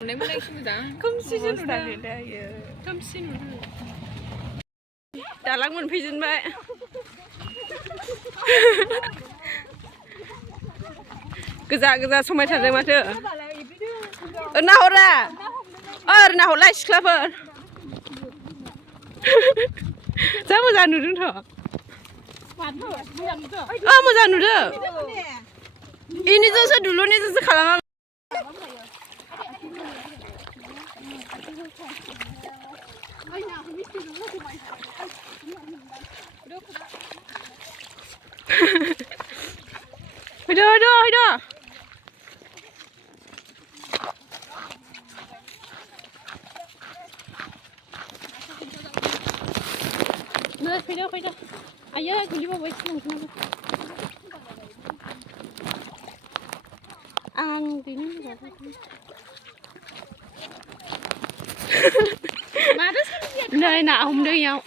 खोमसिसो नुदों दालां मोनफैजेनबाय गोजा गोजा समायथारदों माथो नाहरा नाहरलाय सिख्लाफोर जा मोजां नुदोंथ' मोजां नुदों इनिजोंसो दुलुरनिजोंसो खालामा फैदो आयो गुलिबावबाय सिगांखौ आं बेनो नै ना हमदों इयाव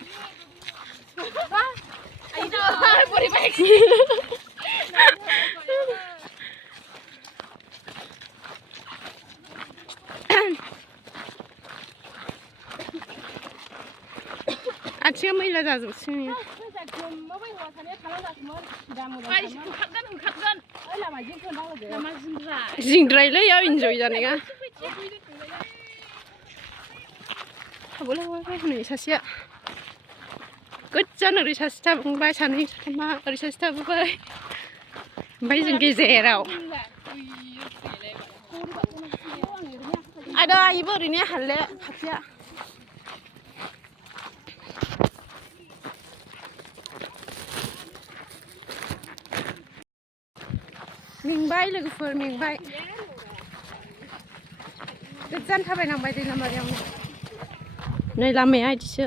आथिङा मैला जाजोबसिगोन जिंद्रायलै इयाव इन्जय जानाया थाबोलाय हनै सासेया गोजान ओरै सासे थाबाय सानै साथामा ओरै सासे थाबोबाय ओमफ्राय जों गेजेराव आदा इबो ओरैनो हालले खाथिया मेंबाय लोगोफोर मेंबाय गोजान थाबायनांबाय दैलामारियावनो नै लामाया इदिसो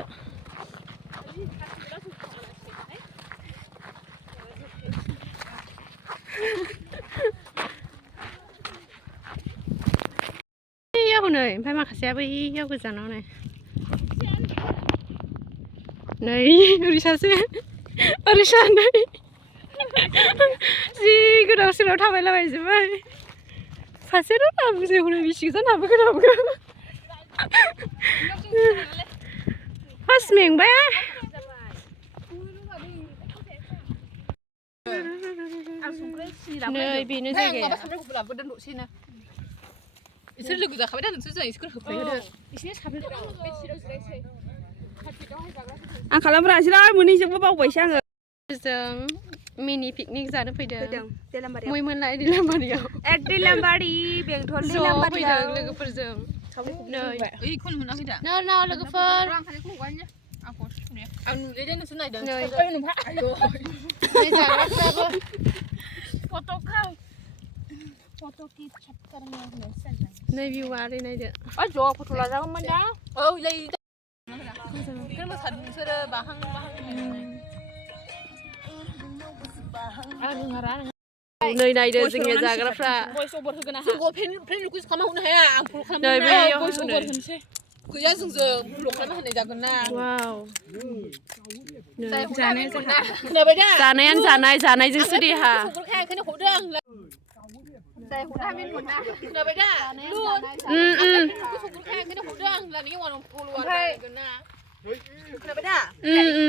बैयाव नै ओमफ्राय माखासेया बैयाव गोजानाव नै ओरै सासे ओरै सानै जि गोदाव सोराव थाबायलाबायजोब्बाय सासेयाथ' नाबुजै हनै बिसि गोजान नाबोखो फार्स्ट मेंबाय नै बेनो जायगाया इसोर लोगो जाखाबाय दा नोंसोर जों इसोरखौ होफैहोदो इसोरनि साब्रै आं खालामफेरासैलै मोनहैजोबबो बावबायसो आङो जों मिनि पिकनिक जानो फैदों मैमोनलाय दैलामारियाव दैलामारि बेंटल दैलामारियाव लोगोफोरजों नै ओइखौनो मोनाखै दा ना लोगोफोर आं नुदों नोंसोर नायदों नै जाग्राफ्राबो नै भिउआ ओरै नायदो ज' फट' लाजागौमोन ना औ नै मोसादों नोंसोरो बाहां नै नायदो जोंनि जाग्राफ्रा गैया जोंजों फल' खालामना होनाय जागोन ना जानायानो जानायजोंसो देहा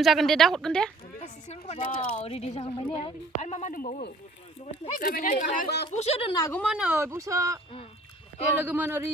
जागोन दे दा हरगोन दे रेडि जाहांबाय ने आरो मा दंबावो बुसो दोननो हागौमोन नै बुसो लोगोमोन ओरै